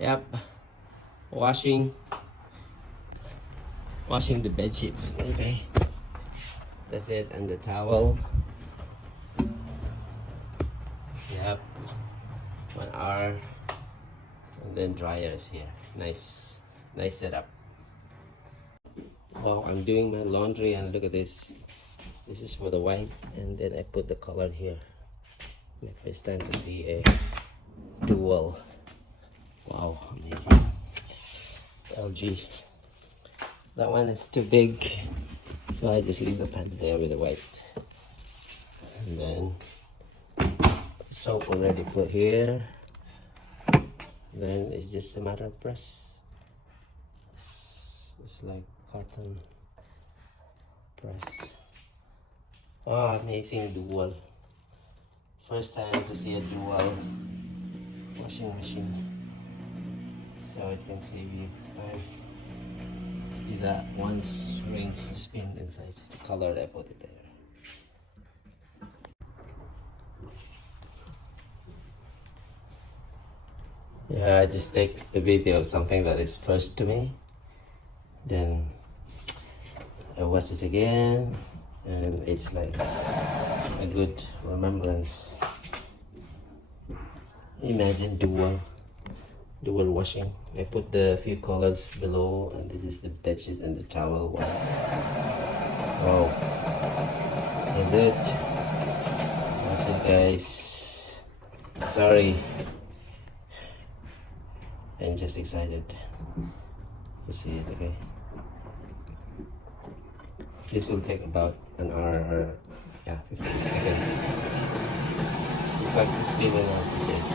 Yep, washing the bed sheets. Okay, that's it, and the towel. Yep, 1 hour, and then dryer is here. Nice setup. Well, I'm doing my laundry, and look at this. This is for the white, and then I put the color here. My first time to see a dual. Wow, amazing. LG. That one is too big, so I just leave the pants there with the white. And then soap already put here. Then it's just a matter of press. It's like cotton press. Oh, amazing dual. First time to see a dual washing machine. So it can save you time. See that once rinse spin inside the color I put it there. Yeah, I just take a video of something that is first to me, then I watch it again, and it's like a good remembrance. Imagine dual washing. I put the few colors below, and this is the bedsheet and the towel white. Oh, that's it. That's it, guys. Sorry, I'm just excited to see it. Okay, this will take about an hour, or yeah, 15 seconds. It's like 16 and a half.